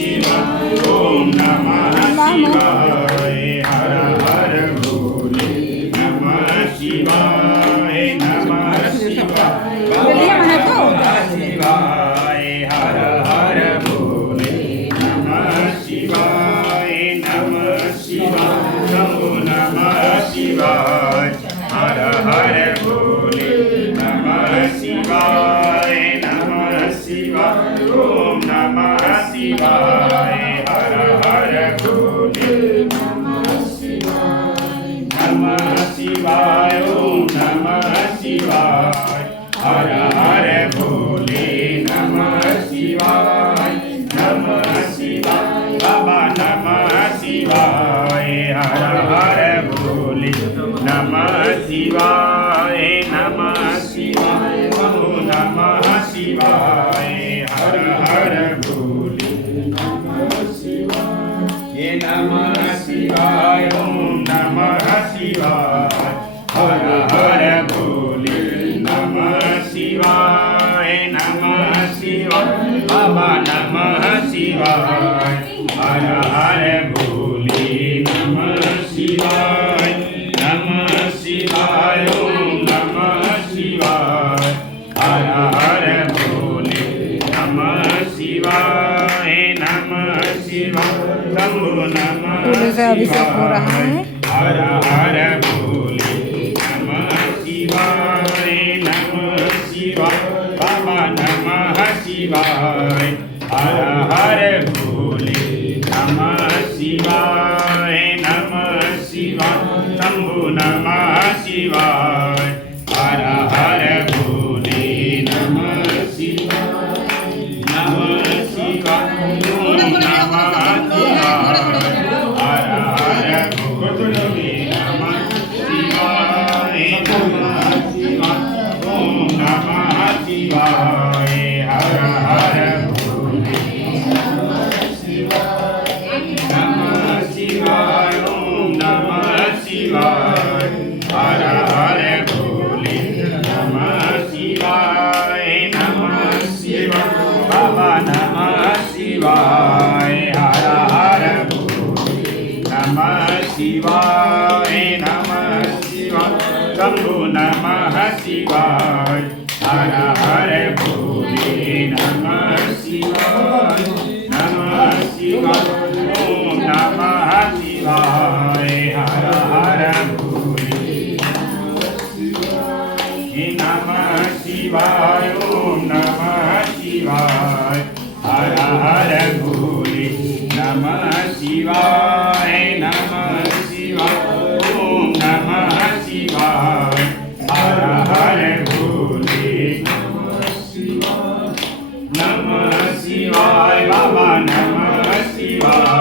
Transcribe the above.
શિવાય ઓમ નમઃ શિવાય હર હર ભોલે નમઃ શિવાય નમઃ શિવાય શિવાય હર હર ભોલે નમઃ શિવાય નમઃ શિવાય નમઃ શિવાય હર હર ભોલે નમઃ શિવાય નમઃ શિવાય ઓમ નમઃ શિવાય હર હર ભોલે નમઃ શિવાય ઓમ નમઃ શિવાય હર હર ભોલે નમઃ શિવાય નમઃ શિવાય બાબા નમઃ શિવાય હર હર ભોલે નમઃ શિવાય નમઃ શિવાય ઓમ નમઃ શિવાય હર હર ભોલે નમઃ શિવાય નમઃ શિવાય ઓમ નમઃ શિવાય હર હર ભોલે નમઃ શિવાય નમઃ શિવાય બાબા નમઃ શિવાય હર હર ભોલે નમઃ શિવાય નમઃ શિવાય ઓમ નમઃ શિવાય હર હર ભોલે નમઃ શિવાય નમઃ શિવાય શંભુ નમઃ શિવાય હર હર ભોલે નમઃ શિવાય નમઃ શિવાય બાબા નમઃ શિવાય હર હર ભોલે નમઃ શિવાય નમઃ શિવાય શંભુ નમઃ શિવાય હર હર ભોલે નમઃ શિવાય નમઃ શિવાય ઓમ નમઃ શિવાય હર હર ભોલે નમઃ શિવાય નમઃ શિવાય ઓમ નમઃ શિવાય હર હર ભોલે નમઃ શિવાય નમઃ શિવાય ઓમ નમઃ શિવાય હર હર ભોલે નમઃ શિવાય નમઃ શિવાય બાબા નમઃ શિવાય હર હર ભોલે નમઃ શિવાય નમઃ શિવાય શંભુ નમઃ શિવાય હર હર ભોલે નમઃ શિવાય નમઃ શિવાય ઓમ નમઃ શિવાય હર હર ભોલે નમઃ શિવાય ઓમ નમઃ શિવાય હર હર ભોલે નમઃ શિવાય નમઃ શિવાય ઓમ નમઃ શિવાય હર હર ભોલે નમઃ શિવાય બાબા નમઃ શિવાય